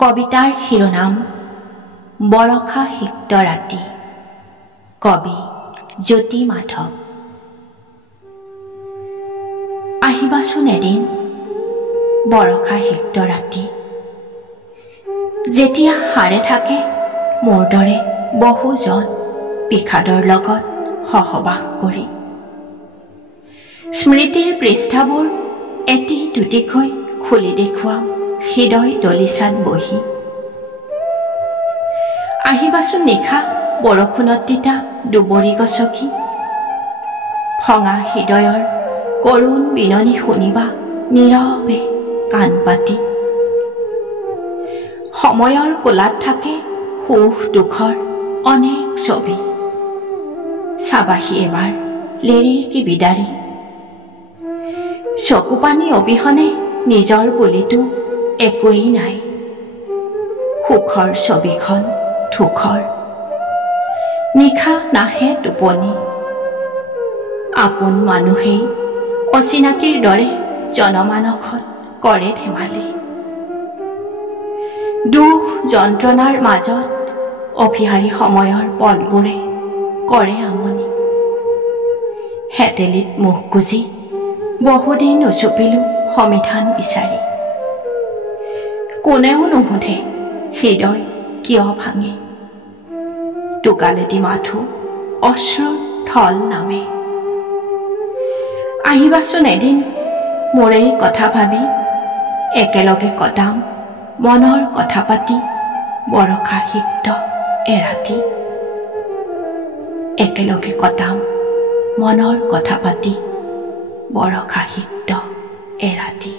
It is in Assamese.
কবিতাৰ শিৰোনাম বৰষা সিক্ত ৰাতি। কবি জ্যোতি মাধৱ। আহিবাচোন এদিন বৰষা সিক্ত ৰাতি, যেতিয়া হাৰে থাকে মোৰ দৰে বহুজন বিষাদৰ লগত সহবাস কৰি। স্মৃতিৰ পৃষ্ঠাবোৰ এটি দুটিকৈ খুলি দেখুৱাম হৃদয় দলিচাত বহি। আহিবাচোন নিশা বৰষুণত তিতা দুবৰি গছকি, ভঙা হৃদয়ৰ কৰুণ বিননি শুনিবা নীৰৱে কাণ পাতি। সময়ৰ কোলাত থাকে সুখ দুখৰ অনেক ছবি, চাবাহি এবাৰ লিৰিকি বিদাৰি। চকুপানী অবিহনে নিজৰ বুলিতো একোৱেই নাই, সুখৰ ছবিখন ধূসৰ। নিশা নাহে টোপনি, আপোন মানুহেই অচিনাকিৰ দৰে জনমানসত কৰে ধেমালি। দুখ যন্ত্ৰণাৰ মাজত অভিহাৰী সময়ৰ পলবোৰে কৰে আমনি। হেতেলিত মুখ গুজি বহুদিন নচুপিলো সমিধান বিচাৰি। কোনেও নুসুধে হৃদয় কিয় ভাঙে, টোকালেদি মাথো অশ্ৰুৰ ঢল নামে। আহিবাচোন এদিন মোৰ এই কথা ভাবি, একেলগে কটাম মনৰ কথা পাতি বৰষা সিক্ত এৰাতি। একেলগে কটাম মনৰ কথা পাতি বৰষা সিক্ত এৰাতি।